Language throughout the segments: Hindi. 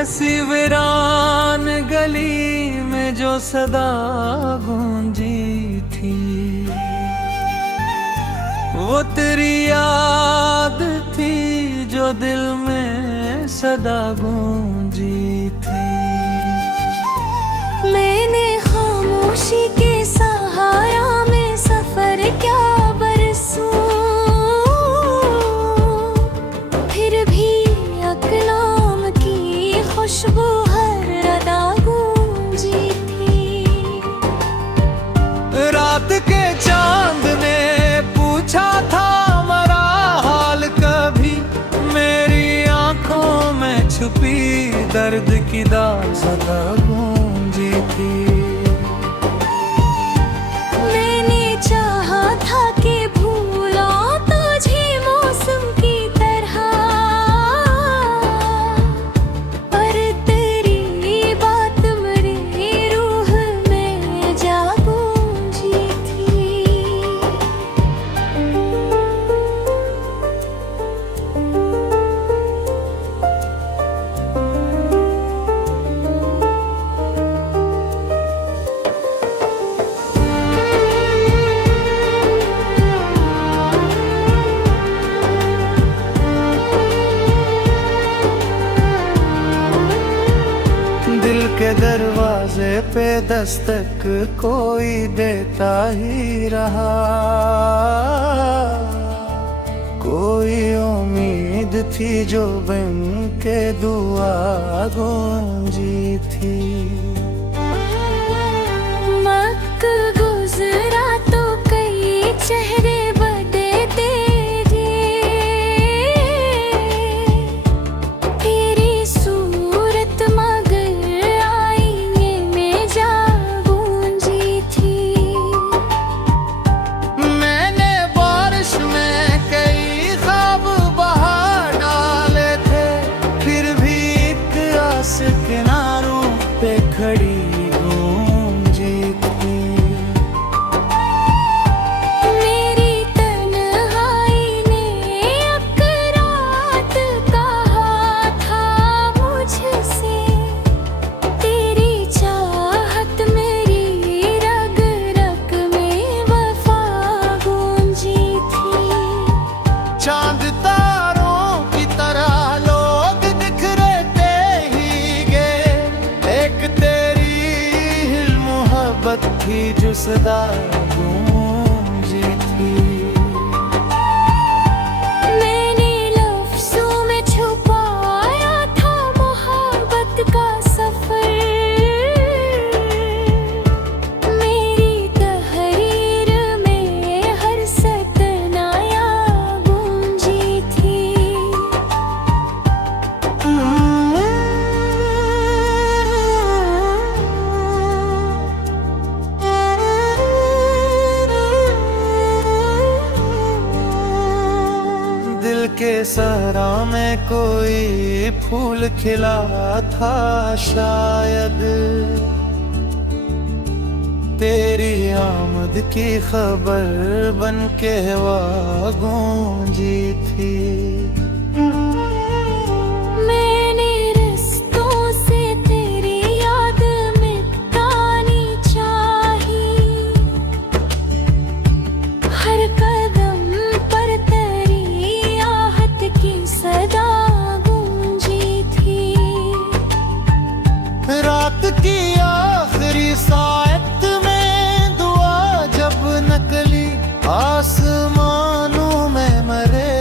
ऐसी वीरान गली में जो सदा गूंजी थी, वो तेरी याद थी जो दिल में सदा गूंजी थी। मैंने खामोशी के सहारा में सफर क्या बरसूं, फिर भी अकलाम की खुशबू हर अदा गूंजी थी। रात के चांद ने पूछा था मरा हाल कभी, मेरी आंखों में छुपी दर्द की दाग सदा गूंजी थी। मैंने चाहा था कि भूला तुझे मौसम की तरह, पर तेरी बात मेरी रूह में जा गूंजी थी। दिल के दरवाजे पे दस्तक कोई देता ही रहा, कोई उम्मीद थी जो बिन के दुआ गूंजी थी। वक्त गुजरा तो कई चेहरे बदले तेरे, तेरी सूरत मगर आईने में जा गूंजी थी। मैंने बारिश में कई ख्वाब बहा डाले थे, फिर भी एक आस किनारों पे खड़ी गूंजी थी। मेरी तन्हाई ने अब रात कहा था मुझसे, तेरी चाहत मेरी रग रग में वफा गूंजी थी। चांद तारों की तरह लोग बिखरते ही गए, एक तेरी हिल मोहब्बत थी जो सदा गूंजी थी। मैंने लफ्ज़ों में छुपाया था मोहब्बत का सफर, मेरी तहरीर में हर सतनाया गूंजी थी। दिल के सहरा में कोई फूल खिला था शायद, तेरी आमद की खबर बन के वह गूंजी थी। मैंने रिश्तों से तेरी याद मिटानी चाही, हर कदम पर तेरी आहट की सदा गूंजी थी। रात की आखिरी सायत में दुआ जब नकली, आसमानों में मरे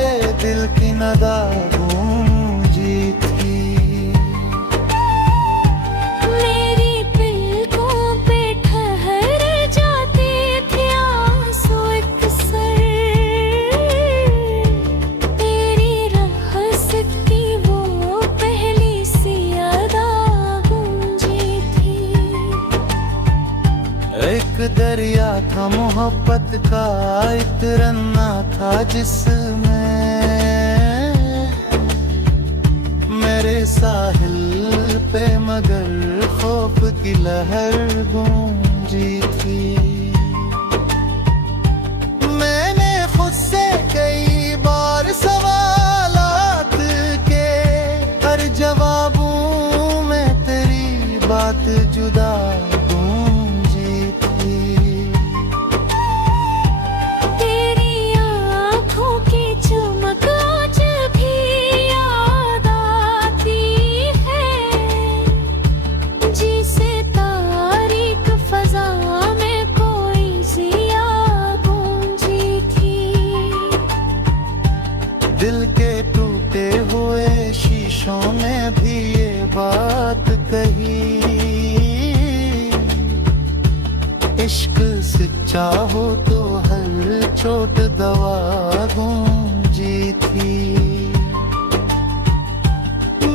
दिल की नदा गूंजी थी। मेरी पलकों पे ठहर जाते थे आंसू अक्सर, तेरी रहमत की वो पहली सी अदा गूंजी थी। एक दरिया था मोहब्बत का, एक रन्ना था जिसमें मेरे साहिल पे मगर खौफ की लहर गूंजी थी। मैंने खुद से कई बार सवालात के हर जवाबों बात जुदा गूंजी थी। तेरी आँखों की चमक आज भी याद आती है, जिसे तारीक फजा में कोई जिया गूंजी थी। दिल के टूटे हुए शीशों में भी ये बात कही, इश्क सच्चा हो तो हर चोट दवा गूंजी थी।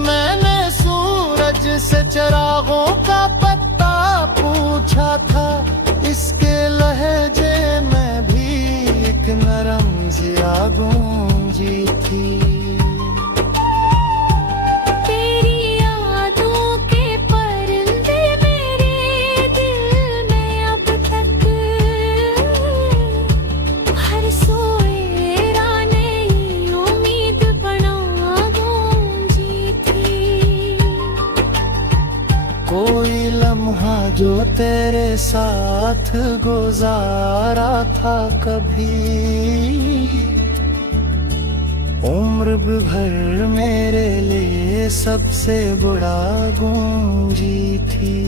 मैंने सूरज से चिरागों का पत्ता पूछा था, इसके लहजे में भी एक नरम जिया गूंजी थी। तेरी यादों के परिंदे मेरे दिल में अब तक हर सोए नई उम्मीद बना गूंजी थी। कोई लम्हा जो तेरे साथ गुजारा था कभी, उम्र भर मेरे लिए सबसे बड़ा गूंजी थी।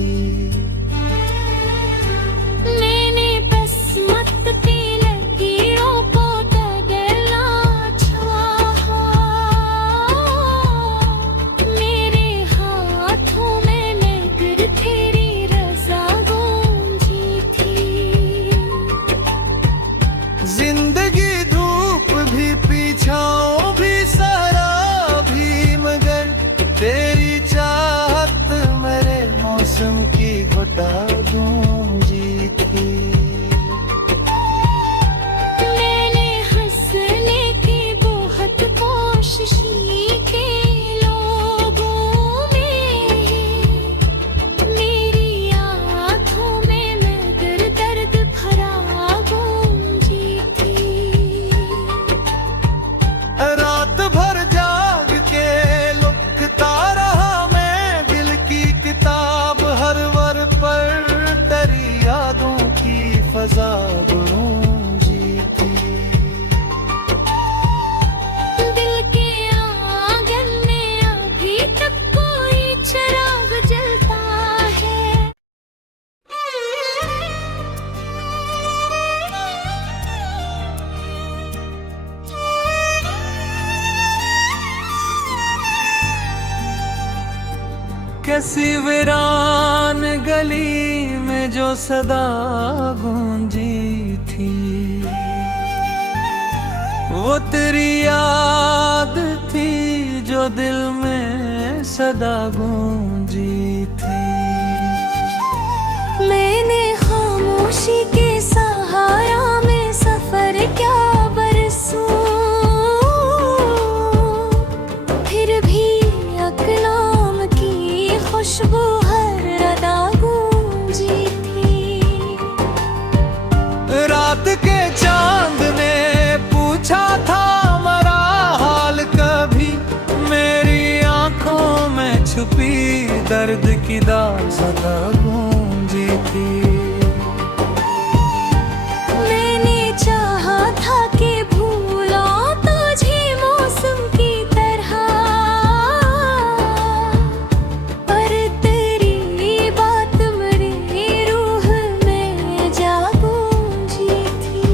मैंने बसमत की लकीरों को तगला चाहा, मेरे हाथों में मगर तेरी रज़ा गूंजी थी। जिंदगी धूप भी पीछाओं भी सारा भी, मगर तेरी चाहत मेरे मौसम की घटा गूंजी थी। मैंने हंसने की बहुत कोशिश की लोगों में, मेरी आँखों में मगर दर्द भरा गूंजी थी। रात भर जाग के लुकता रहा मैं दिल की किताब, हर वर पर तेरी यादों की फजा गूंजी थी। दिल के आंगन में अभी तक कोई चिराग जलता है। कैसी वीरान गली में जो सदा गूंजी थी, वो तेरी याद थी जो दिल में सदा गूंजी थी। मैंने खामोशी के सहारा में सफर क्या बरसूं, फिर भी अकलाम की खुशबू हर अदा गूंजी थी। रात के चांद ने पूछा था मरा हाल कभी, मेरी आंखों में छुपी दर्द की दाग सदा गूंजी थी। मैंने चाहा था कि भूला तुझे मौसम की तरह, पर तेरी बात मेरी रूह में जा गूंजी थी।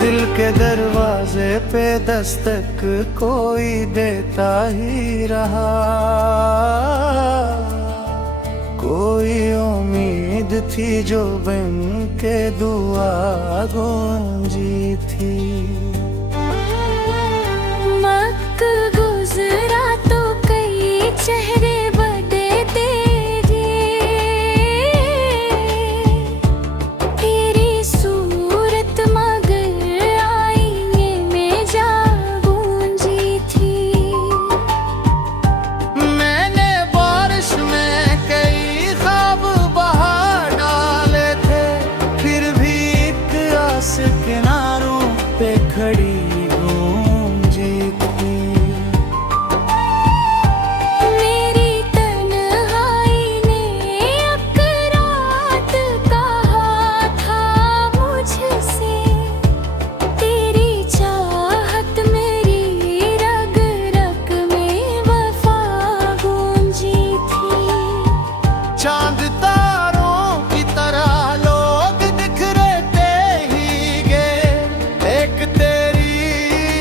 दिल के दरवाजे पे दस्तक कोई देता ही रहा, कोई उम्मीद थी जो बन के दुआ गूंजी थी। वक्त गुजरा तो कई चेहरे बदले तेरे, तेरी सूरत मगर पे खड़ी गूंजी थी। मेरी तन्हाई ने एक रात कहा था मुझसे, तेरी चाहत मेरी रग रग में वफा गूंजी थी। चांद तारों की तरह लोग बिखरते ही गए, एक तेरी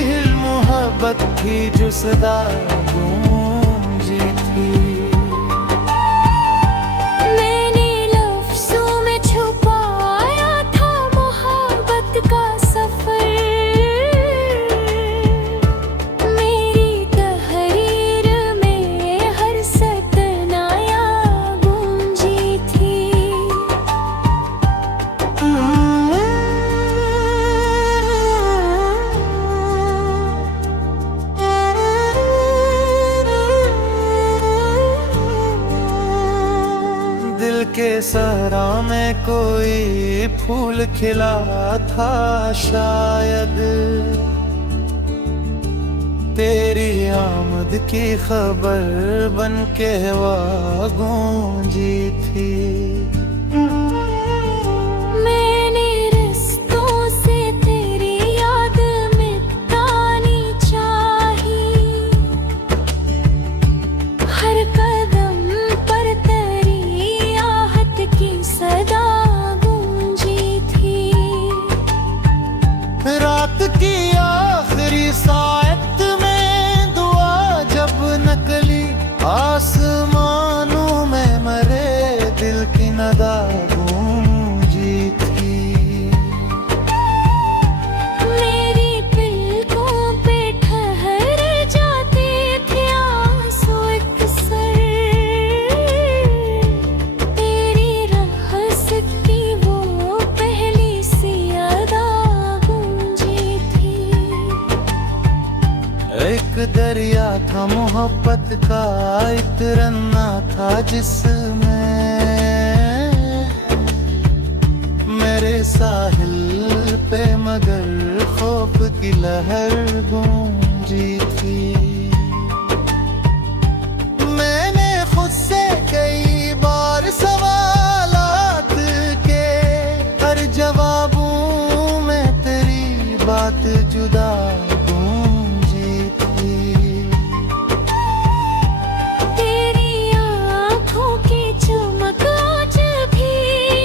हिल मोहब्बत थी जो सदा गूंजी थी। मैंने लफ्ज़ों में छुपाया था मोहब्बत का सफर, मेरी तहरीर में हर सतनाया गूंजी थी। दिल के सहरा में कोई फूल खिला था शायद, तेरी आमद की खबर बन के वह गूंजी थी। मैंने रिश्तों से तेरी याद मिटानी चाही, हर कदम पर तेरी आहट की सदा गूंजी थी। रात की आखिरी सायत में दुआ जब नकली, आसमानों में मरे दिल की नदा गूंजी थी। मेरी पलकों पे ठहर जाते थे आंसू अक्सर, तेरी रहस की वो पहली सी अदा गूंजी थी। एक दरिया था मोहब्बत का, एक रन्ना था जिसमें मेरे साहिल पे मगर खौफ की लहर गूंजी थी। मैंने खुद से कई बार सवालात के, हर जवाबों में तेरी बात जुदा गूंजी थी। तेरी आँखों की चमक आज भी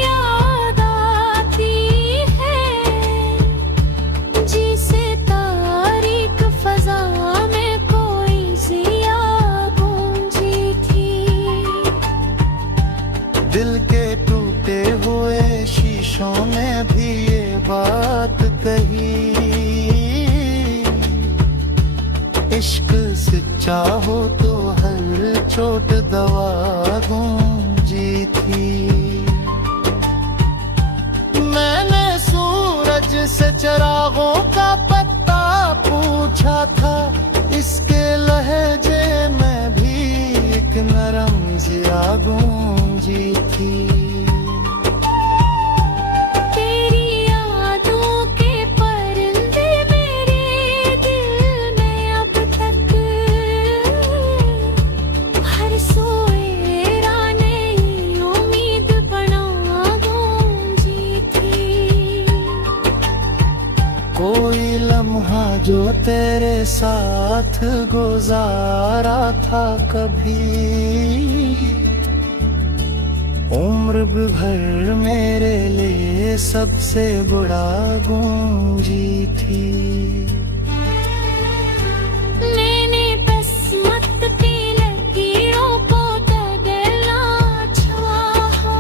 याद आती है, जिसे तारीक फजा में कोई जिया गूंजी थी। दिल के टूटे हुए शीशों में भी ये बात कही, इश्क सच्चा हो तो हर चोट दवा गूंजी थी। मैंने सूरज से चिरागों का पत्ता पूछा था, इसके लहजे में भी एक नरम जिया गूंजी थी। तेरी यादों के परिंदे मेरे दिल में अब तक, हर सोएरा नई उम्मीद बना गूंजी थी। कोई लम्हा जो तेरे साथ गुजारा था कभी, उम्र भर मेरे लिए सबसे बड़ा गूंजी थी। मैंने किस्मत की लकीरों को बदलना चाहा,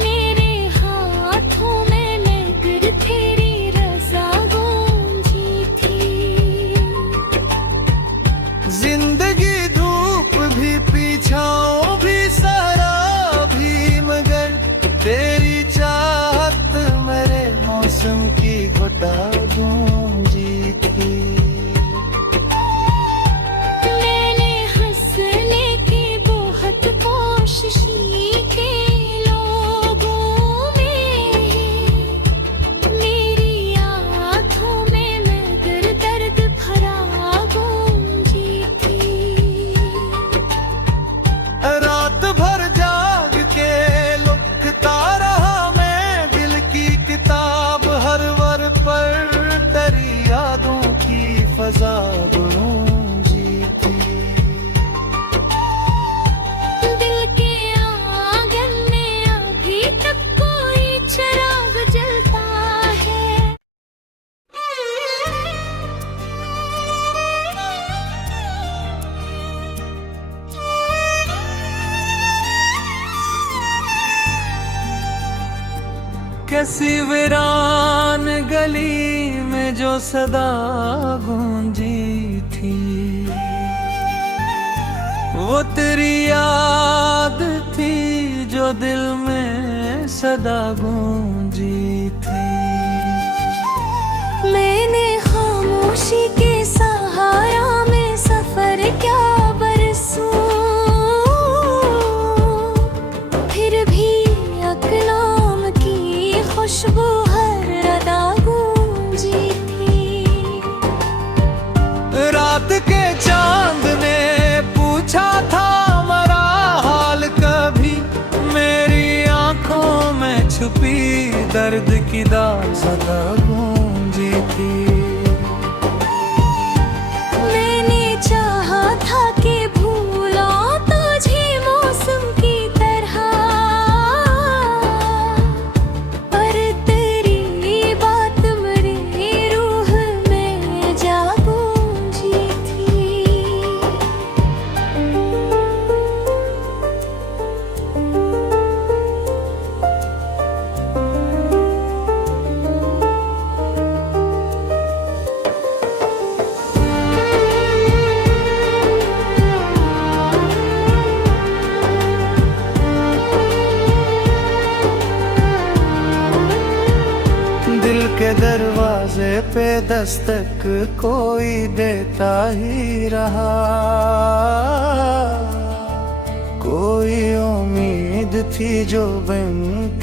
मेरे हाथों में मगर तेरी रज़ा गूंजी थी। जिंदगी धूप भी पीछाओं भी सारा भी, मगर तेरी चाहत मेरे मौसम की घटा गूंजी थी। मैंने हंसने की बहुत कोशिश की लोगों में, ऐसी वीरान गली में जो सदा गूंजी थी, वो तेरी याद थी जो दिल में सदा गूंजी थी। मैंने खामोशी के सहारा में सफर क्या बरसूं, फिर भी अकलाम की खुशबू हर अदा गूंजी थी। रात के चांद ने पूछा था मरा हाल कभी, मेरी आंखों में छुपी दर्द की दाग सदा गूंजी थी। मैंने चाहा था कि भूला तुझे मौसम की तरह, पर तेरी बात मेरी रूह में जा गूंजी थी। दिल के दरवाजे पे दस्तक कोई देता ही रहा, कोई उम्मीद थी जो बन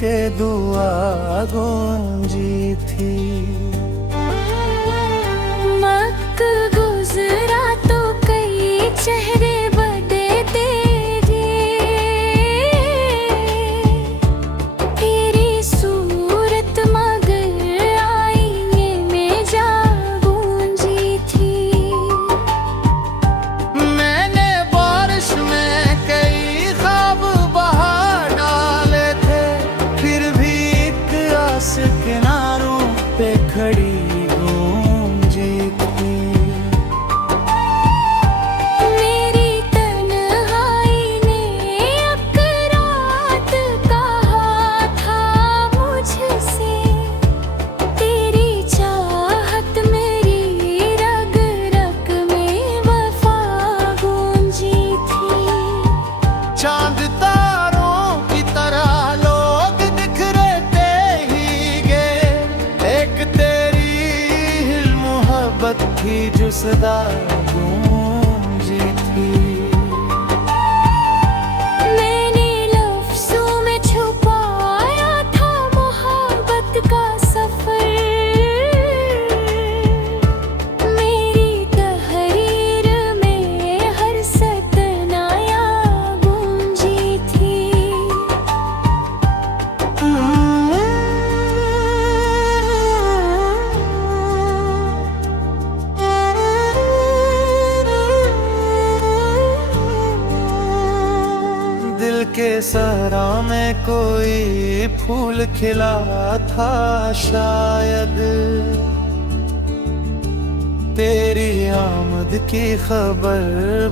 के दुआ गूंजी थी। वक्त गुजरा तो कई चेहरे बदले तेरे, तेरी सूरत मगर आईने में जा गूंजी थी। मैंने बारिश में कई ख्वाब बहा डाले थे, फिर भी एक आस किनारों पे खड़ी गूंजी थी। मेरी तन्हाई ने अब रात कहा था मुझसे, तेरी चाहत मेरी रग रग में वफा गूंजी थी। चांद तारों की तरह लोग बिखरते ही गए, एक तेरी हिल मोहब्बत थी जो सदा गूंजी थी। मैंने लफ्ज़ों में छुपाया था मोहब्बत का सफर, मेरी तहरीर में हर सतनाया गूंजी थी। दिल के सहरा में कोई फूल खिला था शायद, तेरी आमद की खबर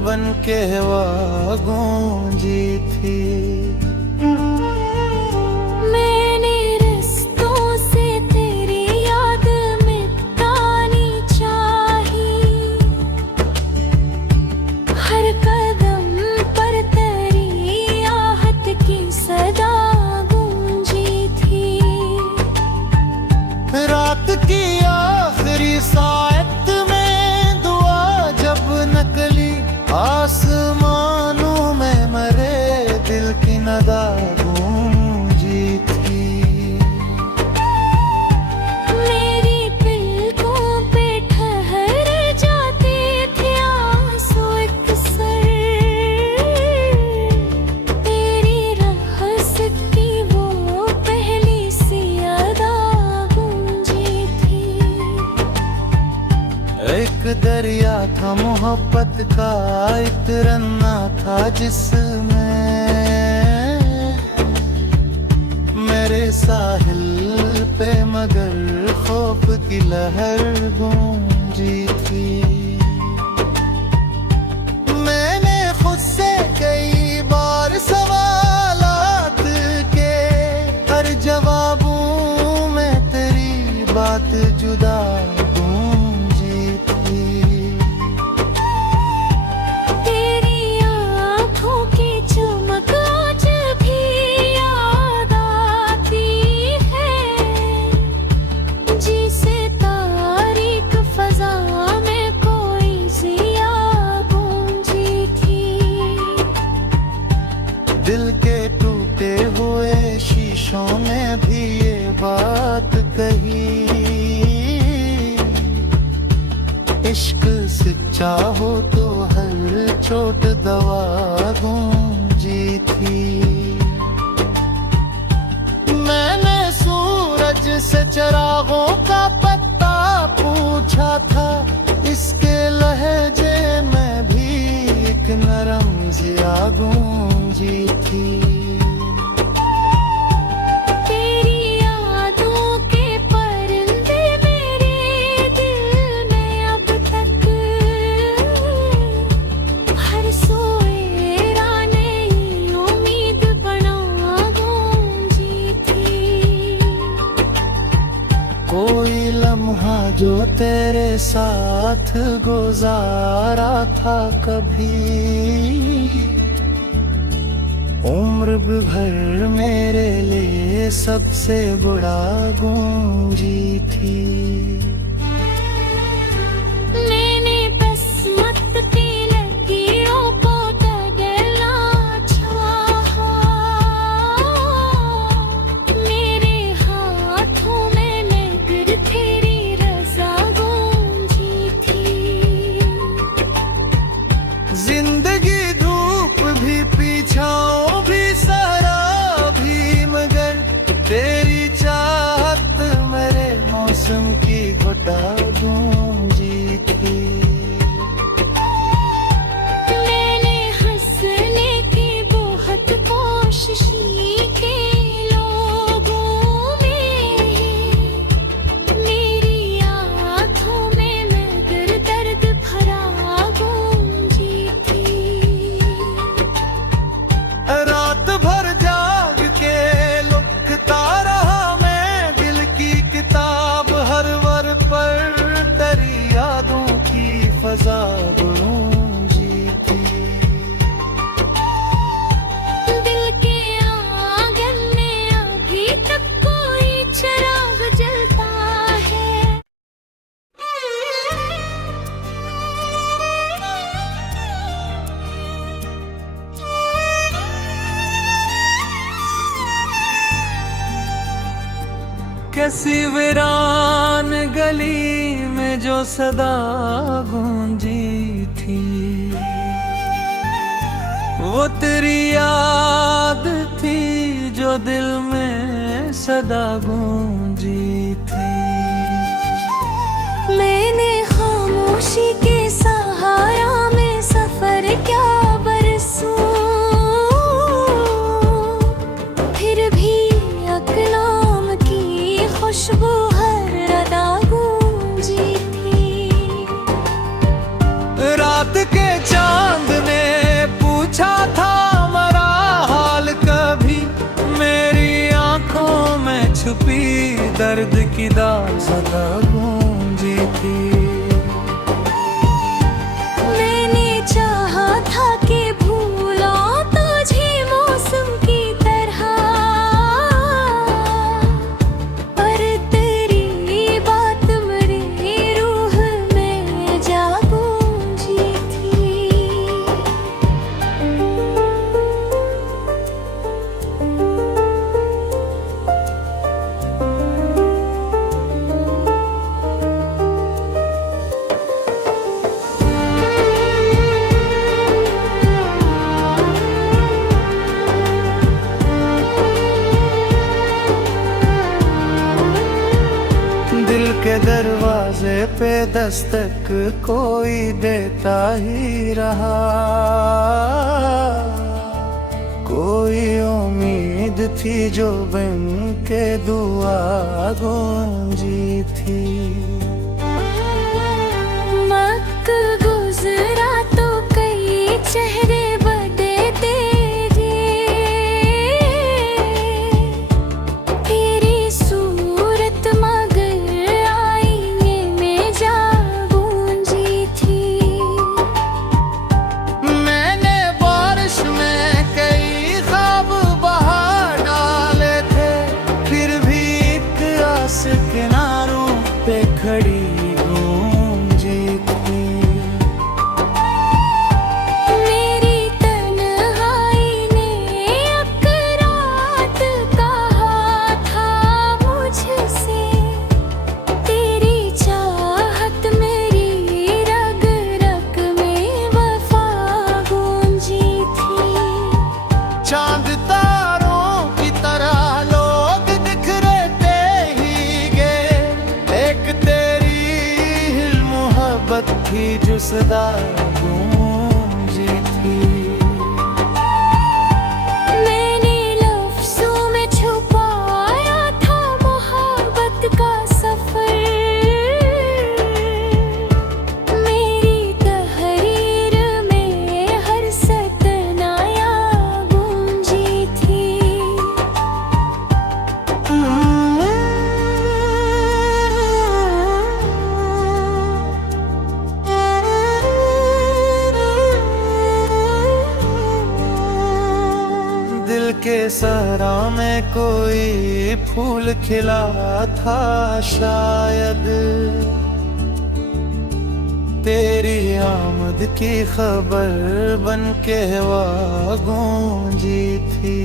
बन के वह गूंजी थी। मैंने रिश्तों से तेरी याद मिटानी चाही, हर कदम पर तेरी आहट की सदा गूंजी थी। रात की आखिरी सायत में दुआ जब नकली, आसमानों में मरे दिल की नदा गूंजी थी। मेरी पलकों पे ठहर जाते थे आंसू अक्सर, तेरी रहमत की वो पहली सी अदा गूंजी थी। एक दरिया था मोहब्बत का, एक रन्ना था जिसमें मेरे साहिल पे मगर खौफ की लहर गूंजी थी। मैंने खुद से कई बार सवालात के हर जवाबों बात जुदा गूंजी थी। तेरी आँखों की चमक आज भी याद आती है, जिसे तारीक फजा में कोई जिया गूंजी थी। दिल के टूटे हुए शीशों में भी ये बात कही, इश्क सच्चा हो तो हर चोट दवा गूंजी थी। मैंने सूरज से चिरागों का पत्ता पूछा था, इसके लहजे में भी एक नरम जिया गूंजी थी। तेरी यादों के परिंदे मेरे दिल में अब तक हर सोए नई उम्मीद बना गूंजी थी। कोई लम्हा जो तेरे साथ गुजारा था कभी, उम्र भर मेरे लिए सबसे बड़ा गूंजी थी। मैंने किस्मत की लकीरों को तगला चाहा, मेरे हाथों में मगर तेरी रज़ा गूंजी थी। जिंदगी धूप भी पीछाओं भी सहारा भी, मगर तेरी चाहत मेरे मौसम की घटा गूंजी थी। मैंने हंसने की बहुत कोशिश की लोगों में, मेरी आँखों में मगर दर्द भरा गूंजी थी। रात भर जाग के लुकता रहा मैं दिल की किताब, हर वर पर तेरी यादों की फजा गूंजी थी। दिल के आंगन में अभी तक कोई चिराग जलता है। कैसी वीरान गली में जो सदा गूंजी थी, वो तेरी याद थी जो दिल में सदा गूंजी थी। मैंने खामोशी के सहारा में सफर क्या बरसूं, फिर भी अकलाम की खुशबू हर अदा गूंजी थी। रात के चांद ने पूछा था हमारा हाल कभी, मेरी आंखों में छुपी दर्द की दाग सदा गूंजी थी। मैंने चाहा था कि भूला तुझे मौसम की तरह, पर तेरी बात मेरी रूह में जा गूंजी थी। दिल के दरवाजे पे दस्तक कोई देता ही रहा, कोई उम्मीद थी जो बन के दुआ गूंजी थी। वक्त गुजरा तो कई चेहरे बदले तेरे, तेरी सूरत मगर पे खड़ी गूंजी थी। मेरी तन्हाई ने एक रात कहा था मुझसे, तेरी चाहत मेरी रग रग में वफा गूंजी थी। चांद तारों की तरह लोग बिखरते ही गए, एक तेरी हिल मोहब्बत थी जो सदा गूंजी थी। मैंने लफ्ज़ों में छुपाया था मोहब्बत का सफर, मेरी तहरीर में हर सतनाया गूंजी थी। दिल के सहरा में कोई फूल खिला था शायद, तेरी आमद की खबर बन के वह गूंजी थी।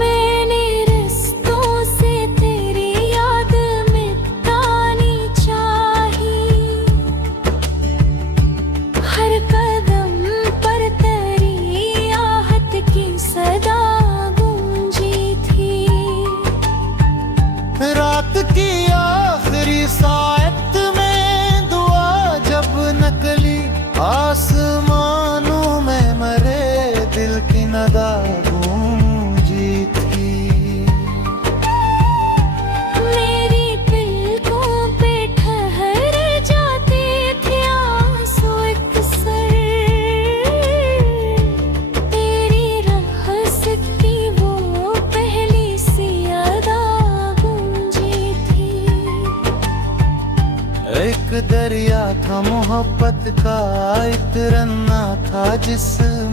मैंने रिश्तों से तेरी याद मिटानी चाही, हर कदम पर तेरी आहट की सदा गूंजी थी। रात की आखिरी सायत में दुआ जब नकली, आसमानों में मरे दिल की नदा गूंजी थी। मेरी पलकों पे ठहर जाते थे आंसू अक्सर, तेरी रहमत की वो पहली सी अदा गूंजी थी। एक दरिया था मोहब्बत का, एक रन्ना था जिसमें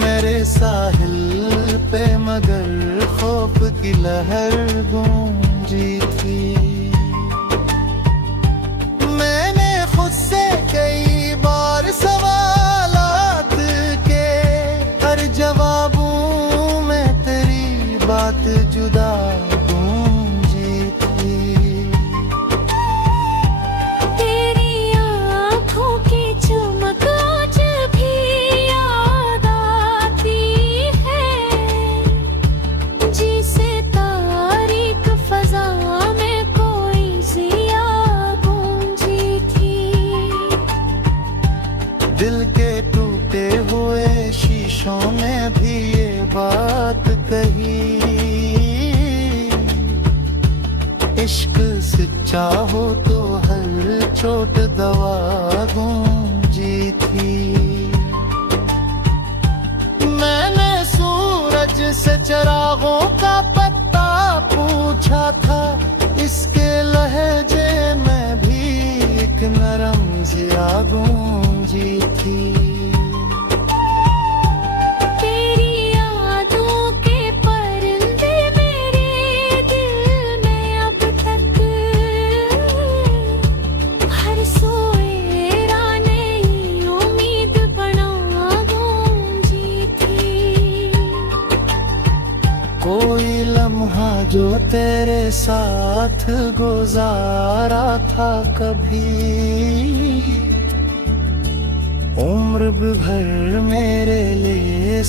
मेरे साहिल पे मगर खौफ की लहर गूंजी थी। मैंने खुद से कई बार सवालात के, हर जवाबों में तेरी बात जुदा गूंजी थी। तेरी आँखों की चमक आज भी याद आती है, जिसे तारीक फजा में कोई जिया गूंजी थी। दिल के टूटे हुए शीशों में भी ये बात कही, इश्क सच्चा हो तो हर चोट दवा गूंजी थी। मैंने सूरज से चिरागों का पत्ता पूछा था, इसके लहजे में भी एक नरम जिया गूंजी थी। तेरी यादों के परिंदे मेरे दिल में अब तक, हर सोएरा नई उम्मीद बना गूंजी थी। कोई लम्हा जो तेरे साथ गुजारा था कभी, उम्र भर मेरे लिए